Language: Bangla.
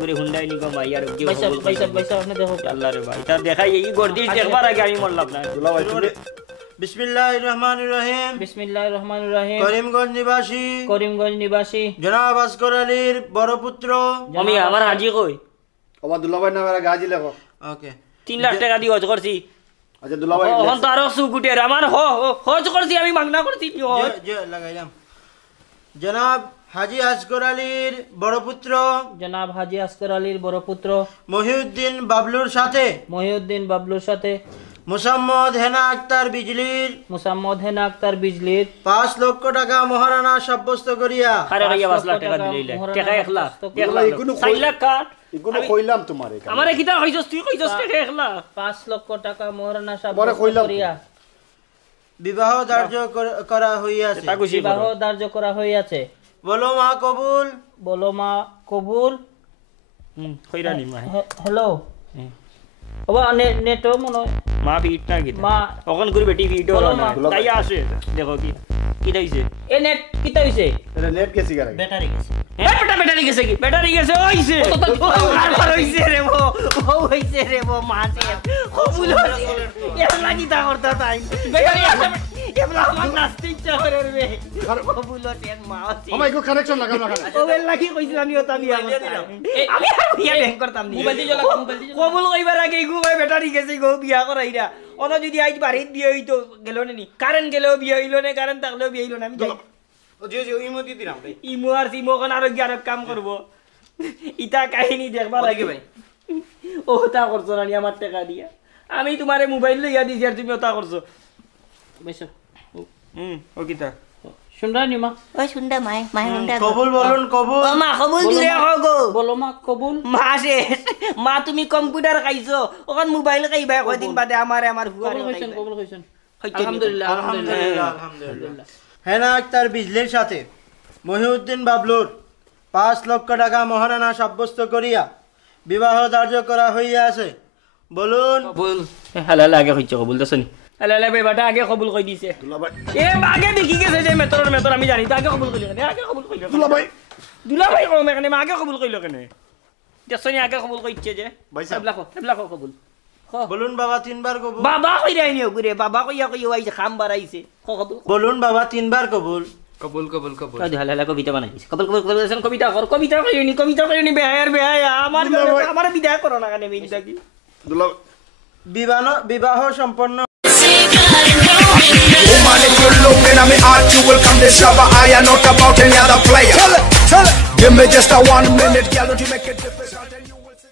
করে হুন্ডাই নি কম ভাই আর কি পয়সা আপনি দেখো আল্লাহ রে ভাই তার দেখাই এই গর্দিশ দেখবার আগে আমি মরলাম না বিসমিল্লাহির রহমানির রহিম বিসমিল্লাহির রহমানির রহিম করিমগঞ্জ নিবাসী করিমগঞ্জ নিবাসী জনাব আসগর আলীর বড় পুত্র আমি আমার হাজি কই আমার দুলাভাই নামের গাজি লেখো। ওকে 3 লাখ টাকা দিয়ে হজ করছি আচ্ছা দুলাভাই এখন তো আরো সুকুটের আমার হজ করছি আমি মাগনা করছি হজ যে লাগাইলাম জনাব হাজি আসগর আলীর বড় পুত্র জনাব হাজি আসগর আলীর বড় পুত্র মহিউদ্দিন বাবলুর সাথে মহিউদ্দিন বাবলুর সাথে মুসাম্মদ হেনা আক্তার বিজলির মুসাম্মদ হেনা আক্তার বিজলির 5 লক্ষ টাকা মহারানা সাব্যস্ত করিয়া আরে ভাই 5 লাখ টাকা দিলে টাকা 1 লাখ 1 লাখ এগুলো 4 লাখ কাট এগুলো কইলাম তোমার এখানে আমারে কিটা হইছস তুই কইছস টাকা 1 লাখ 5 লক্ষ টাকা মোহরানা পরে সাব্যস্ত কইলাম। করিয়া বিবাহ ধার্য করা হইয়াছে তা খুশি বিবাহ ধার্য করা হইয়াছে। বলো মা কবুল বলো মা কবুল। কইরানি মা হ্যালো ওবা নেটো মনে হয় মা বিট না কি মা ওখান করে বেটি ভিডিও বলো না মা। তাই আসে দেখো কি কি দাইছে এ নেট কিতা হইছে এটা নেট গেছি গারে ব্যাটারি গেছে ব্যাটারি গেছে কি ব্যাটারি গেছে হইছে আর হইছে রে ও হইছে রে মাসে কবুল এর লাগি তা করতে তাই ব্যাটারি আছে কেবলা আমার নাস্তি ইচ্ছা করে রে কবুল তেন মা আছে আমার এগো কানেকশন লাগাও না খানে ও এর লাগি কইছিলাম আমি ওটা নিয়া আমি আর বিয়া ব্যাংক করতাম নি মোবাইল দিয়ে লাগা মোবাইল দিয়ে কবুল কইবার আগে গো ভাই ব্যাটারি গেছে গো বিয়া করাইরা ওনা যদি আজ বাড়িতে বিয়ে হইতো গেল নি কারেন্ট গেলেও বিয়ে হইলো না কারেন্ট থাকলেও বিয়ে হইলো না আমি যাই ইমতি দিলাম ভাই ইমো আর সিমো কোন আরো গ্যারক কাম করব ইটা কাহিনী দেখবা লাগে ভাই ও তা করছো না আমার টাকা দিয়া আমি তোমারে মোবাইল লইয়া দিছি আর তুমি ওটা করছো বেশো ও কিতা শুনরা নি মা ওই শুনডা মাই শুনডা কবুল বলুন কবুল ও মা কবুল দিলে গো বলো মা কবুল। মা শেষ মা তুমি কম্পিউটার খাইছো ওখান মোবাইল খাইবা কয়দিন বাদে আমার ফুয়ারে কবুল কইছেন খাইবা আলহামদুলিল্লাহ আলহামদুলিল্লাহ আলহামদুলিল্লাহ হেনা আক্তার বিজলির সাথে মহিউদ্দিন বাবলুর 5 লক্ষ টাকা মহারানা সাব্যস্ত করিয়া বিবাহ ধার্য করা হইয়াছে বলুন কবুল হালাল আগে কইছো কবুল দছনি হালাল বেটা আগে কবুল কই দিছে দুলাভাই এ আগে দেখি গেছে যে মেতর আমি জানি তো আগে কবুল কইলো কেন আগে কবুল কইলো দুলাভাই দুলাভাই কম এখানে আগে কবুল কইলো কেন দছনি আগে কবুল কইছে যে ভাইসা এবলা কবুল বলুন বাবা 3 বার কবুল বাবা কইরা আইনিও গুরে বাবা কইয়া আইছে খাম বাড়াইছে কবুল বলুন বাবা 3 বার কবুল কই হালাল কবিতা বানাইছে কবুল কবিতা কইনি বেহায়া আমার বিদায় করো না কেন মেইটা কি দুলাভাই বিবাহ সম্পন্ন Woman, if you're looking at me hard, you will come discover I am not about any other player. Tell it. Give me just a 1 minute, girl, don't you make it different, and you will see.